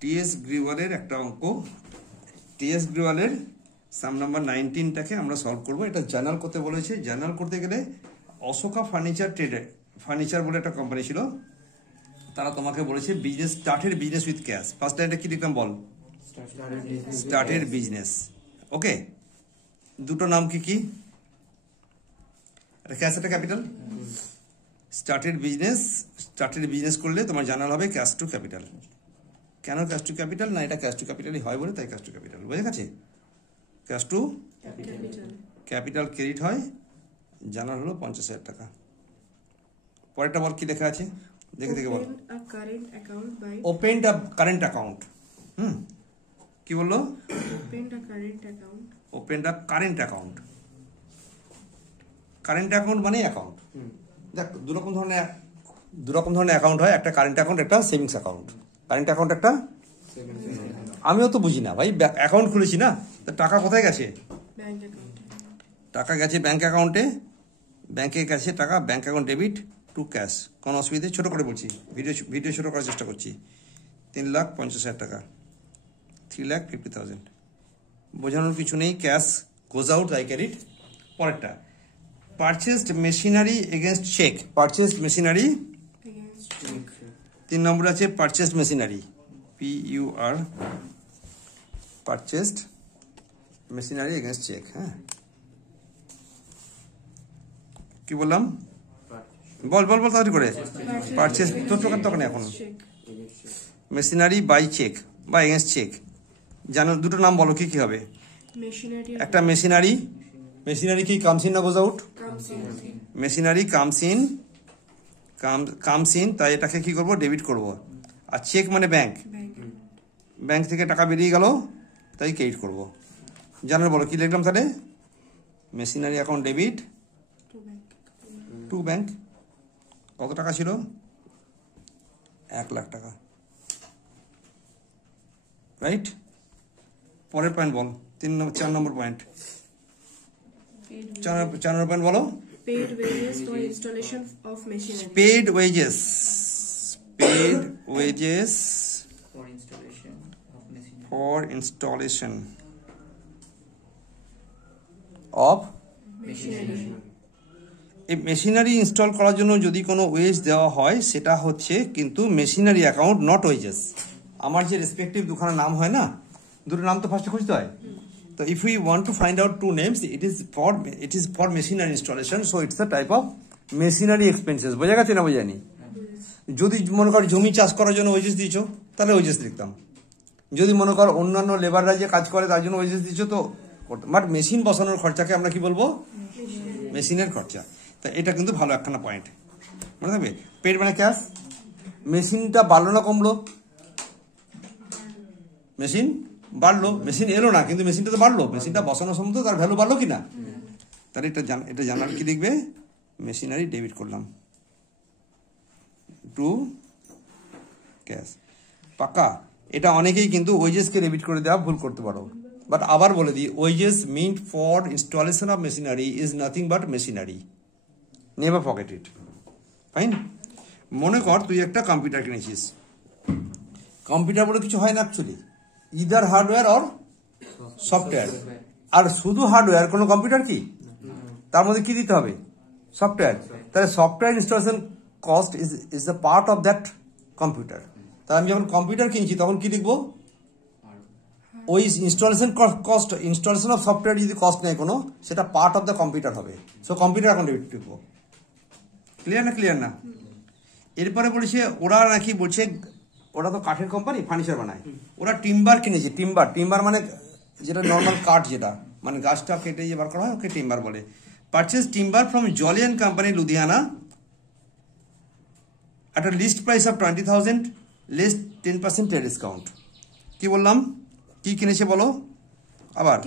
T S গ্রিওয়ালের একটা অঙ্ক, T S গ্রিওয়ালের সাম number 19টাকে আমরা সলভ করব। এটা জার্নাল করতে বলেছে। জার্নাল করতে গেলে অশোকা ফার্নিচার ট্রেডার ফার্নিচার বলে একটা কোম্পানি ছিল, তারা তোমাকে বলেছে business started business with cash. First লাইনটা কি লিখলাম বল? Started business. ওকে, দুটো নাম কি কি? ক্যাশ একটা ক্যাপিটাল। স্টার্টেড বিজনেস করলে তোমার জার্নাল হবে ক্যাশ টু ক্যাপিটাল। কেন ক্যাশ টু ক্যাপিটাল? না, এটা ক্যাশ টু ক্যাপিটালই হয় বলে তাই ক্যাশ টু ক্যাপিটাল। বুঝে গেছে? ক্যাশ টু ক্যাপিটাল ক্রেডিট হয়, জার্নাল হলো 50,000 টাকা। পরেরটা বল কি লেখা আছে, দেখে দেখে বল। Open a current account. কি বললো? Open a current account. Current account মানে অ্যাকাউন্ট। দেখ, দু রকম ধরনের অ্যাকাউন্ট হয়, একটা কারেন্ট অ্যাকাউন্ট, একটা সেভিংস অ্যাকাউন্ট। কারেন্ট অ্যাকাউন্ট একটা, আমিও তো বুঝি না ভাই, অ্যাকাউন্ট খুলেছি না, তো টাকা কোথায় গেছে? টাকা গেছে ব্যাংক অ্যাকাউন্টে, ব্যাংকে গেছে টাকা, bank account debit to cash. কোনো অসুবিধে? ছোট করে বলছি, ভিডিও ছোট করার চেষ্টা করছি। 3,50,000 টাকা, 3,50,000। বোঝানোর কিছু নেই, cash goes out, I carried. পরেরটা, purchased machinery against cheque. Purchased machinery, 3 নম্বর আছে purchased machinery, PUR, purchased machinery against cheque. হ্যাঁ, কি বললাম? বল তাড়াতাড়ি করে। পারচেস তোর টোকার তখন এখন মেশিনারি বাই চেক বা এগেনস্ট চেক। জানো দুটো নাম বলো, কি কি হবে? একটা মেশিনারি কি কামস ইন না গোজ আউট? মেশিনারি কামস ইন, তাই এটাকে কি করব? ডেবিট করব। আর চেক মানে ব্যাংক থেকে টাকা বেরিয়ে গেল, তাই ক্রেডিট করব। জানো বলো কি লিখলাম তাহলে? Machinery account debit to bank. কত টাকা ছিল? 1,00,000 টাকা। রাইট? পরের পয়েন্ট বল, 4 নম্বর পয়েন্ট। 4 নম্বর পয়েন্ট বলো। Paid wages for installation of machinery. Paid wages for installation of machinery. এই মেশিনারি ইনস্টল করার জন্য যদি কোনো ওয়েজ দেওয়া হয়, সেটা হচ্ছে কিন্তু মেশিনারি অ্যাকাউন্ট, নট ওয়েজেস। আমার যে রেসপেক্টিভ দুখানা নাম হয় না, দুটো নাম তো ফার্স্টে খুঁজতে হয়। তো if we want to find out 2 names, it is for machinery installation, so it's a type of machinery expenses. বোঝা গেছে না বোঝানি? যদি মনে কর জমি চাষ করার জন্য ওয়েজেস দিয়েছো, তাহলে ওয়েজেস লিখতাম। যদি মনে কর অন্যান্য লেবাররা যে কাজ করে তার জন্য ওয়েজেস দিয়েছো, তো বাট মেশিন বসানোর খরচাকে আমরা কি বলবো? মেশিনের খরচা। তা এটা কিন্তু ভালো একখানা পয়েন্ট মনে থাকবে। পেড মানে ক্যাশ। মেশিনটা বাড়লো না কমলো? মেশিন বাড়লো, মেশিন এলো না, কিন্তু মেশিনটা তো বাড়লো। মেশিনটা বসানোর সময় তো তার ভ্যালু বাড়লো কিনা? তাহলে এটা জানার কি লিখবে? মেশিনারি ডেবিট করলাম টু ক্যাশ। পাক্কা? এটা অনেকেই কিন্তু ওয়েজেসকে ডেবিট করে দেওয়া ভুল করতে পারো, বাট আবার বলে দিই, wages meant for installation of machinery is nothing but machinery. Never forget it. Fine? মনে কর তুই একটা কম্পিউটার কিনেছিস। কম্পিউটার বলে কিছু হয় না actually, either hardware or software. আর শুধু হার্ডওয়্যার কোনো কম্পিউটার কি? তার মধ্যে কি দিতে হবে? সফটওয়্যার। তাহলে software installation cost is the part of that computer. তাহলে আমি যখন কম্পিউটার কিনছি তখন কি লিখবো? ওই installation cost, installation of software যদি কস্ট নেই কোনো, সেটা পার্ট অফ দ্য কম্পিউটার হবে। সো কম্পিউটার এখন ডেবিট লিখবো। ক্লিয়ার না? এরপরে বলেছে ওরা নাকি বলছে, ওরা তো কাঠের কোম্পানি, ফার্নিচার বানায়, ওরা টিম্বার কিনেছে। টিম্বার মানে যেটা নর্মাল কাঠ, যেটা মানে গাছটা কেটে যে বার করা হয়, ওকে টিম্বার বলে। Purchase timber from Jolly and company, Ludhiana, at a list price of 20,000 less 10% trade discount. কি বললাম? কি কিনেছে বলো আবার?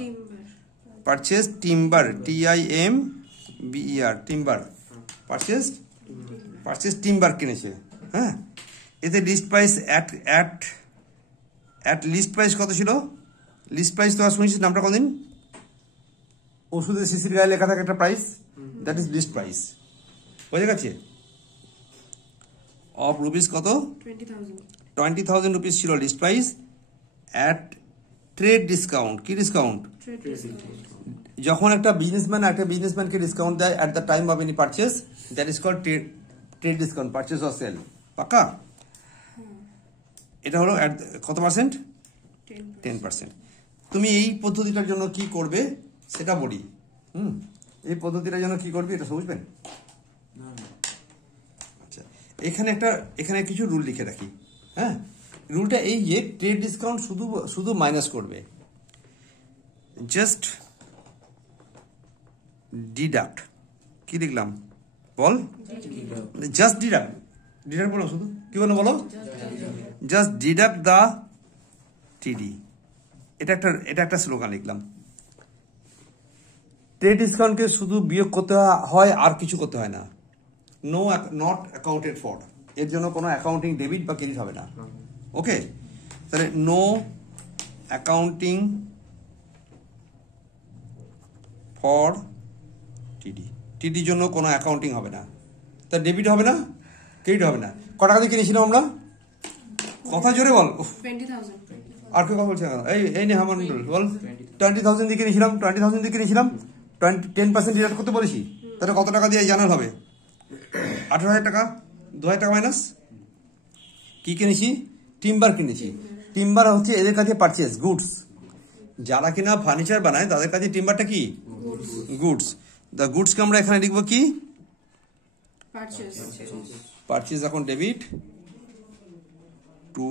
Purchase timber, TIMBER, timber. Purchase timber কিনেছে। হ্যাঁ, এতে list price at list price কত ছিল? লিস্ট প্রাইস তো শুনেছিস নামটা কোনদিন? ওষুধের শিশির গায়ে লেখা থাকে একটা price, that is list price. বোঝা গেছে? অফ রুপিস কত? 20,000। 20,000 রুপিস ছিল list price at trade discount. কি ডিসকাউন্ট? Trade discount. যখন একটা বিজনেসম্যানকে ডিসকাউন্ট দেয় at the time of any purchase, that is called trade discount, purchase or sale. পাক্কা? এটা হলো কত পার্সেন্ট? 10%. 10%। তুমি এই পদ্ধতিটার জন্য কি করবে সেটা বলি। এই পদ্ধতিটার জন্য কি করবে এটা বুঝবেন? আচ্ছা, এখানে কিছু রুল লিখে রাখি। হ্যাঁ, রুলটা এই যে ট্রেড ডিসকাউন্ট শুধু মাইনাস করবে, জাস্ট ডিডাক্ট। কি লিখলাম বল? জাস্ট ডিডাক্ট বলো, শুধু কি বলো? জাস্ট ডিডাক্ট দ্য টিডি। এটা একটা স্লোগান লিখলাম। ট্রেড ডিসকাউন্টকে শুধু বিয়োগ করতে হয়, আর কিছু করতে হয় না। নট অ্যাকাউন্টেড ফর, এর জন্য কোনো অ্যাকাউন্টিং ডেবিট বা ক্রেডিট হবে না। ওকে, তাহলে নো অ্যাকাউন্টিং ফর টিডির জন্য কোনো অ্যাকাউন্টিং হবে না। তার ডেবিট হবে না, ক্রেডিট হবে না। ক টাকা দিয়ে কিনেছিলাম আমরা? কথা জোরে বল। 20,000. আর কেউ কথা বলছে না? এই নে হামান বল। 20,000 দিয়ে কিনেছিলাম। 10% ডিডাক্ট করতে বলেছি, তাহলে কত টাকা দিয়ে জানাল হবে? 18,000 টাকা। 2,000 টাকা মাইনাস। কি কিনেছি? টিম্বার কিনেছি। টিম্বার হচ্ছে এদের কাছে পারচেস, গুডস। যারা কিনা ফার্নিচার বানায় তাদের কাছে টিম্বারটা কি? গুডস। দ্য গুডসকে আমরা এখানে লিখবো কি? Purchase. পারচেস এখন ডেবিট টু,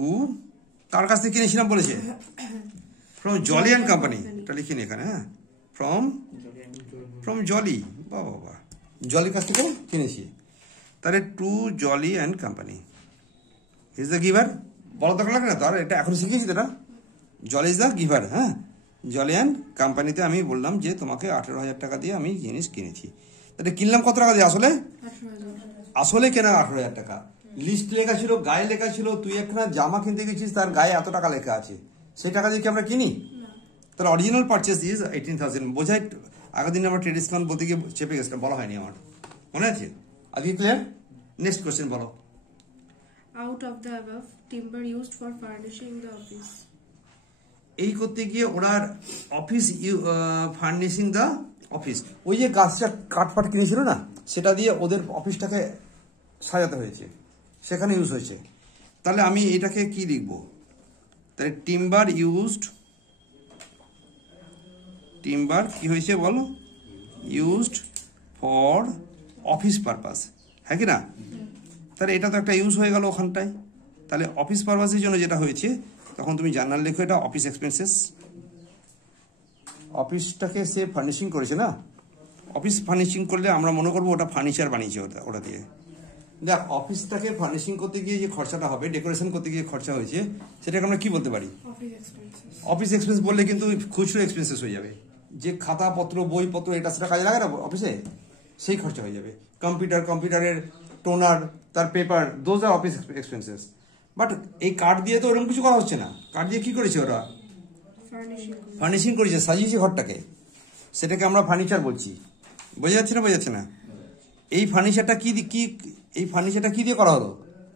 কার কাছ থেকে কিনেছিলাম বলেছে? From Jolly and company. এটা লিখিনি এখানে। হ্যাঁ, ফ্রম জলি। বাবা, জলির কাছ থেকে কিনেছি, তাহলে to Jolly and company is the giver. বলো তো লাগে না তো, আর এটা এখন শিখেছি তো, এটা জলি ইজ দ্য গিভার। হ্যাঁ, জলি অ্যান্ড কোম্পানিতে আমি বললাম যে তোমাকে 18,000 টাকা দিয়ে আমি জিনিস কিনেছি। তাহলে কিনলাম কত টাকা দিয়ে? 18,000. আসলে কেনা 18,000 টাকা। লিস্ট লেখা ছিল, গায়ে লেখা ছিল, তুই একটা জামা কিনতে গেছিস, তার গায়ে এত টাকা লেখা আছে, সেই টাকা দিয়ে কি আমরা কিনি? তাহলে অরিজিনাল পারচেস ইজ 18,000। বোঝাই? আগের দিন আমরা ট্রেড ডিসকাউন্ট বলতে গিয়ে চেপে গেছিলাম, বলা হয়নি আমার, মনে আছে? আজকে ক্লিয়ার? নেক্সট কোয়েশ্চেন বলো। Out of the above, timber used for furnishing the office. এই করতে গিয়ে ওরা অফিস ফার্নিশিং দ্য অফিস, ওই যে গাছটা কাঠপাট কিনেছিল না, সেটা দিয়ে ওদের অফিসটাকে সাজাতে হয়েছে, সেখানে ইউজ হয়েছে। তাহলে আমি এটাকে কি লিখবো? তাহলে টিম্বার কি হয়েছে বলো? ইউজড ফর অফিস পারপাস, হ্যাঁ কি না? তাহলে এটা তো একটা ইউজ হয়ে গেল ওখানটায়। তাহলে অফিস পারপাসের জন্য যেটা হয়েছে, তখন তুমি জার্নাল লেখো এটা অফিস এক্সপেন্সেস। অফিসটাকে সে ফার্নিশিং করেছে না, অফিস ফার্নিশিং করলে আমরা মনে করবো ওটা ফার্নিচার বানিয়েছে ওটা দিয়ে। দেখ, অফিসটাকে ফার্নিশিং করতে গিয়ে যে খরচাটা হবে, ডেকোরেশন করতে গিয়ে খরচা হয়েছে, সেটাকে আমরা কি বলতে পারি? Office expenses. অফিস এক্সপেন্স বললে কিন্তু খুচরো এক্সপেন্সেস হয়ে যাবে। যে খাতাপত্র, বইপত্র, এটা সেটা কাজে লাগে না অফিসে, সেই খরচা হয়ে যাবে। কম্পিউটারের টোনার, তার paper, those are office expenses. But এই কার্ড দিয়ে তো ওরকম কিছু করা হচ্ছে না। কার্ড দিয়ে কি করেছে ওরা? Furnishing. ফার্নিশিং করেছে, সাজিয়েছে ঘরটাকে, সেটাকে আমরা ফার্নিচার বলছি। বোঝা যাচ্ছে না? এই ফার্নিচারটা কি দিয়ে করা হলো?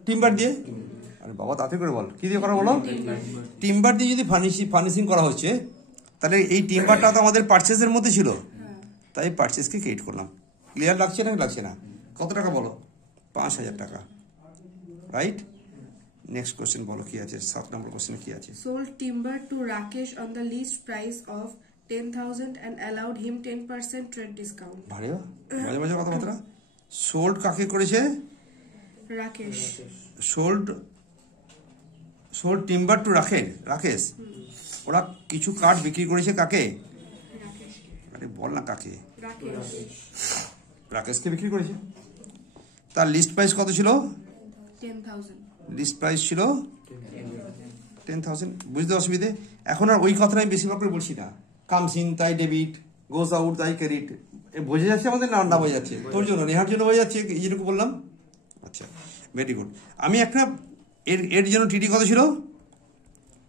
টিম্বার দিয়ে। আরে বাবা, তাতে করে বল, কি দিয়ে করা হলো? টিম্বার দিয়ে যদি ফার্নিশিং করা হচ্ছে, তাহলে এই টিম্বারটা তো আমাদের পারচেসের মধ্যে ছিল, তাই পারচেসকে ক্রেডিট করলাম। ক্লিয়ার লাগছে না? কত টাকা বলো? 5,000 টাকা, রাইট? নেক্সট কোশ্চেন বলো কি আছে? 7 নম্বর কোশ্চেনে কি আছে? Sold timber to Rakesh on the list price of 10,000 and allowed him 10% trade discount. ভারে মাঝে কথাবার্তা। সোল্ড কাকে করেছে? Rakesh. Sold timber to Rakesh. ওরা কিছু কাঠ বিক্রি করেছে কাকে? Rakesh. আরে বল না কাকে? Rakesh. রাকেশকে বিক্রি করেছে। তার লিস্ট প্রাইস কত ছিল? 10,000. লিস্ট প্রাইস ছিল 10,000। বুঝতে অসুবিধে? এখন আর ওই কথাটা আমি বেশিরভাগ করে বলছি না। কামস ইন তাই ডেবিট, গোস আউট তাই ক্রেডিট। বোঝা যাচ্ছে আমাদের? না বোঝা যাচ্ছে? তোর জন্য, নেহার জন্য বোঝা যাচ্ছে, যেটুকু বললাম। আচ্ছা, ভেরি গুড। আমি একটা এর জন্য টিডি কত ছিল?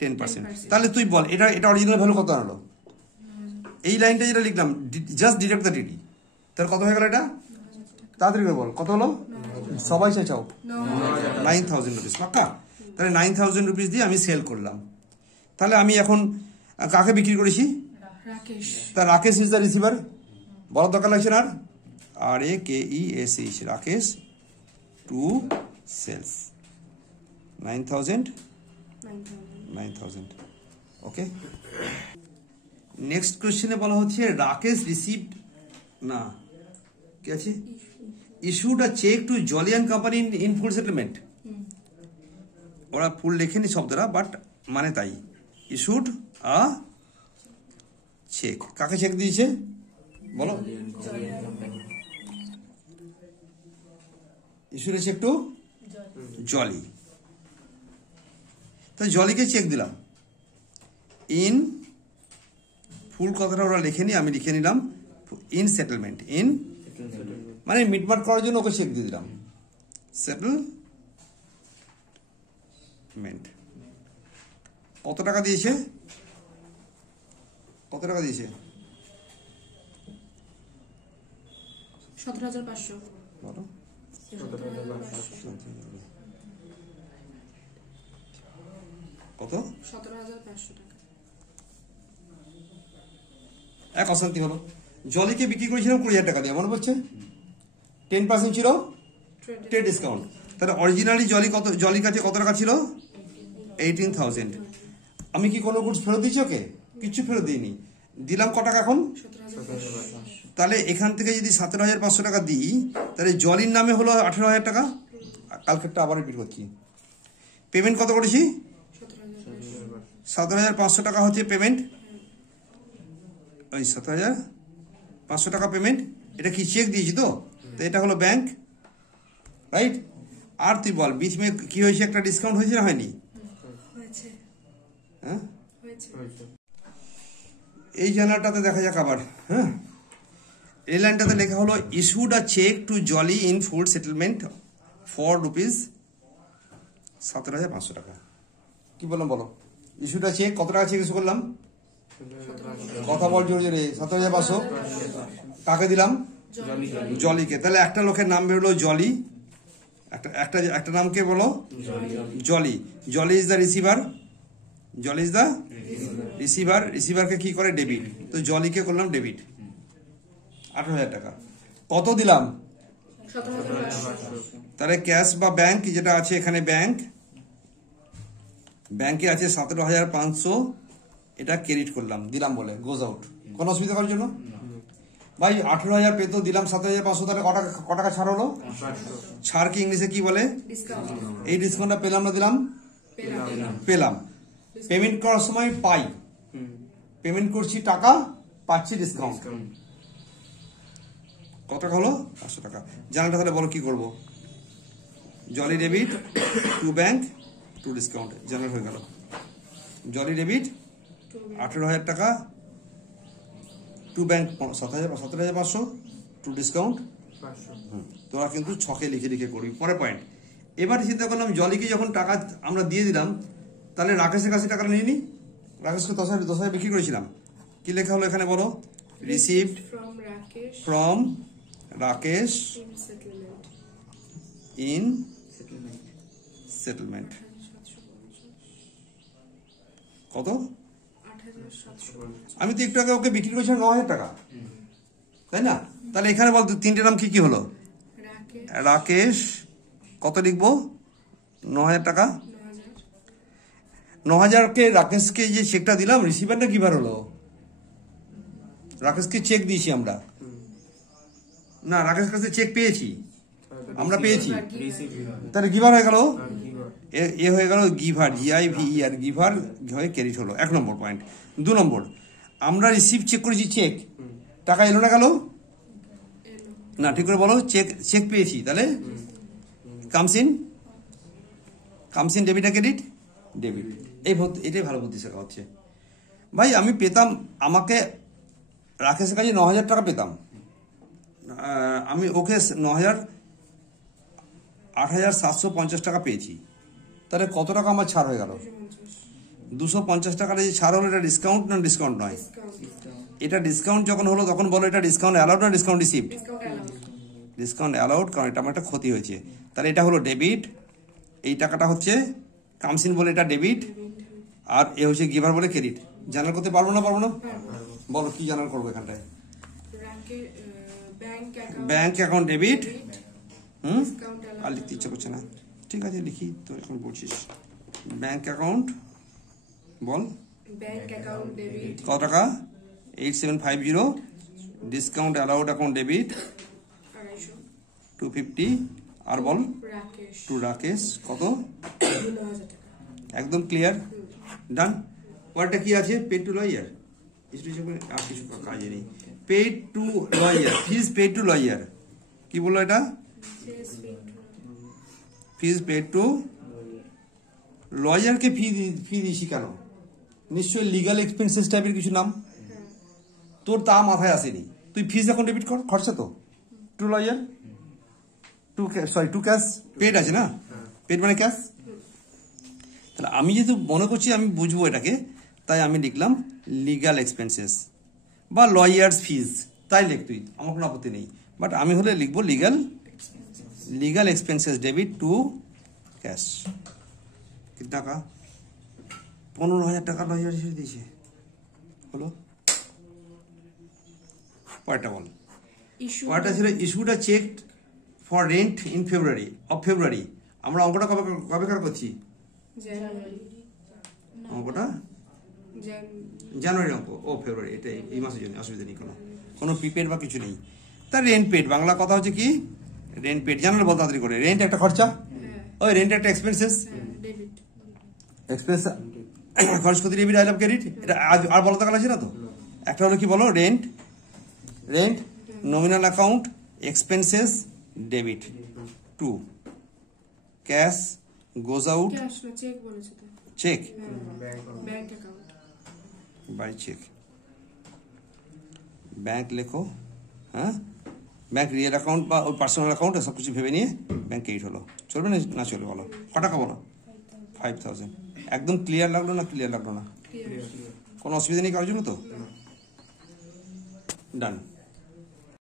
10%। তাহলে তুই বল, এটা অরিজিনাল ভ্যালু কত আনলো? এই লাইনটা যেটা লিখলাম, জাস্ট ডিডাক্ট দ্য টিডি, তাহলে কত হয়ে গেল এটা? তাড়াতাড়ি করে বল, কত হলো? সবাই চাও 9,000 রুপিস। পাক্কা? তাহলে 9000 রুপিস দিয়ে আমি সেল করলাম। তাহলে আমি এখন কাকে বিক্রি করেছি? রাকেশ। তা রাকেশ ইজ দ্য রিসিভার, বড় দরকার লাগছে না আর RAKESH, Rakesh to sales 9000। Okay, next কোশ্চেনে বলা হচ্ছে রাকেশ রিসিভড, না কি আছে, issued a cheque to Jolly and company in full settlement. ওরা ফুল লেখেনি শব্দটা, বাট মানে তাই, ইস্যুড আ চেক, কাকে চেক দিয়েছে বলো? Issued a cheque to Jolly, তো জলিকে চেক দিলাম। ইন ফুল কথাটা ওরা লেখেনি, আমি লিখে নিলাম ইন সেটেলমেন্ট। ইন মানে মিটমাট করার জন্য ওকে চেক দিয়ে দিলাম, সেটেলমেন্ট। কত টাকা দিয়েছে? কত টাকা দিয়েছে? 17,500। বলো। 17,500 কত? 17,500 টাকা। এক অশান্তি হলো। জলিকে বিক্রি করেছিলাম 20,000 টাকা দিয়ে, মনে পড়ছে? 10% ছিল ট্রেড ডিসকাউন্ট। তাহলে অরিজিনালি জলি কত, জলির কাছে কত টাকা ছিল? 18,000। আমি কি কোনো গুডস ফেরত দিচ্ছি ওকে? কিচ্ছু ফেরত দিইনি, দিলাম ক টাকা এখন? 17,500। তাহলে এখান থেকে যদি 17,500 টাকা দিই, তাহলে জলির নামে হলো 18,000 টাকা। কালকেরটা আবার রিপিট করছি। পেমেন্ট কত করেছি? 17,500 টাকা হচ্ছে পেমেন্ট। ওই 17,500 টাকা পেমেন্ট। এটা কি চেক দিয়েছি তো? তো এটা হলো ব্যাংক, রাইট? আর তুই বল বিচ মে কি হয়েছে, একটা ডিসকাউন্ট হয়েছে না হয়নি? হ্যাঁ, এই জায়গাটাতে দেখা যাক আবার। হ্যাঁ, এই লাইনটাতে লেখা হলো issued a cheque to Jolly in full settlement for rupees 17,500 টাকা। কি বললাম বলো? ইস্যুড আ চেক, কত টাকা চেক ইস্যু করলাম? কথা বল জোরে জোরে। 17,500 কাকে দিলাম? জলিকে। তাহলে একটা লোকের নাম বেরোলো জলি, একটা নামকে বলো Jolly. Jolly is the receiver, Jolly is the receiver. রিসিভারকে কি করে? ডেবিট। তো জলিকে করলাম ডেবিট 18,000 টাকা। কত দিলাম? 17,500। তাহলে ক্যাশ বা ব্যাংক যেটা আছে এখানে, ব্যাংকে আছে 17,500, এটা ক্রেডিট করলাম, দিলাম বলে গোজ আউট। কোনো অসুবিধা করার জন্য ভাই 18,000 পেত, দিলাম 7,500, তাহলে ক টাকা ছাড় হলো? ছাড় কি ইংলিশে কি বলে? ডিসকাউন্ট। এই ডিসকাউন্টটা পেলাম না দিলাম? পেলাম। পেমেন্ট করার সময় পাই, পেমেন্ট করছি টাকা, পাচ্ছি ডিসকাউন্ট। কত টাকা হলো? 500 টাকা। জানাটা তাহলে বলো কি করবো? Jolly debit to bank to discount, general হয়ে গেল। জলি ডেবিট 18,000 টাকা, টু ব্যাংক 17,500, টু ডিসকাউন্ট 500। তোরা কিন্তু ছকে লিখে লিখে করবি। পরে পয়েন্ট। এবার চিন্তা করলাম জলিকে যখন টাকা আমরা দিয়ে দিলাম, তাহলে রাকেশের কাছে টাকাটা নিয়ে নি। রাকেশকে 10,000 বিক্রি করেছিলাম। কি লেখা হলো এখানে বলো? Received from Rakesh in settlement. কত? আমি তো একটু আগে ওকে বিক্রি করেছিলাম 9,000 টাকা, তাই না? তাহলে এখানে বলতো তিনটে নাম কি কি হলো? রাকেশ। কত লিখবো? 9,000 টাকা। 9,000কে রাকেশকে যে চেকটা দিলাম, রিসিভারটা কিবার হলো? রাকেশকে চেক দিয়েছি আমরা না, রাকেশের কাছে চেক পেয়েছি, আমরা পেয়েছি, তাহলে গিভার হয়ে গেল। এ হয়ে গেল গিভার, GIVER, গিভার হয়ে ক্রেডিট হলো। 1 নম্বর পয়েন্ট। 2 নম্বর, আমরা রিসিভ চেক করেছি, চেক, টাকা এলো না গেল না? ঠিক করে বলো। চেক পেয়েছি, তাহলে কামস ইন ডেবিট আর ক্রেডিট? ডেবিট। এটাই ভালো বুদ্ধি শেখা হচ্ছে ভাই। আমি পেতাম, আমাকে রাকেশের কাছে 9,000 টাকা পেতাম, আমি ওকে 8,750 টাকা পেয়েছি, তাহলে কত টাকা আমার ছাড় হয়ে গেল? 250 টাকার এই ছাড় হলো। এটা ডিসকাউন্ট না ডিসকাউন্ট নয়? এটা ডিসকাউন্ট যখন হলো তখন বলো এটা ডিসকাউন্ট অ্যালাউড না ডিসকাউন্ট রিসিভড? ডিসকাউন্ট অ্যালাউড, কারণ এটা আমার একটা ক্ষতি হয়েছে। তাহলে এটা হলো ডেবিট, এই টাকাটা হচ্ছে কামসিন বলে এটা ডেবিট, আর এ হচ্ছে গিভার বলে ক্রেডিট। জানার করতে পারবো না? বলো কি জানার করবো এখানটায়? ব্যাংক অ্যাকাউন্ট ডেবিট, আর লিখতে ইচ্ছা করছে না, ঠিক আছে লিখি তো, এখন বলছিস ব্যাংক অ্যাকাউন্ট, বল ব্যাংক অ্যাকাউন্ট ডেবিট কত টাকা? 8750। ডিসকাউন্ট অ্যালাউড অ্যাকাউন্ট ডেবিট 250, আর বল টু রাকেশ কত? 15,000 টাকা। একদম ক্লিয়ার, ডান। পরেরটা কি আছে? পেড টু লয়ার, আর কিছু কাজে নেই। পেড টু লয়ার, ফিজ পেড টু লয়ার, কি বললো এটা? ফিজ পেড টু লয়ারকে ফি দিয়েছি কেন? নিশ্চয়ই লিগাল এক্সপেন্সেস টাইপের কিছু নাম, তোর তা মাথায় আসেনি। তুই ফিজ এখন ডেবিট কর, খরচা তো। To lawyer, to cash, paid আছে না, পেড মানে ক্যাশ। তাহলে আমি যেহেতু মনে করছি আমি বুঝবো এটাকে, তাই আমি লিখলাম লিগাল এক্সপেন্সেস বা লয়ার্স ফিজ, তাই লিখ তুই, আমার কোনো আপত্তি নেই। বাট আমি হলে লিখবো legal expenses debit to cash. কত টাকা? 15,000 টাকা লয়ার হিসেবে দিয়েছে, হলো। পরেরটা বল। পরেরটা ছিল issued a cheque for rent in February. আমরা অঙ্কটা কবে করছি? অঙ্কটা জানুয়ারি অঙ্ক, ও ফেব্রুয়ারি, এটা এই মাসের জন্য, অসুবিধা নেই, কোনো প্রিপেড বা কিছু নেই। তার রেন্ট পেড, বাংলা কথা হচ্ছে কি? Rent paid. জানালে বল তাড়াতাড়ি করে। রেন্ট একটা খরচা, ওই রেন্ট একটা এক্সপেন্সেস, এক্সপেন্স খরচ করতে ডেবিট, আই লাভ ক্রেডিট। এটা আর বলতে গেল আছে না তো? একটা হলো কি বলো? Rent nominal account expenses debit to cash goes out, cheque bank account by cheque. Bank লেখো, হ্যাঁ, ব্যাংক রিয়েল অ্যাকাউন্ট বা ওই পার্সোনাল অ্যাকাউন্ট সব কিছু ভেবে নিয়ে ব্যাংক ক্রেডিট হলো। চলবে না চলবে বলো? ক টাকা বলো? 5,000। একদম ক্লিয়ার লাগলো না? ক্লিয়ার লাগলো না? কোনো অসুবিধা নেই কারোর জন্য তো? ডান।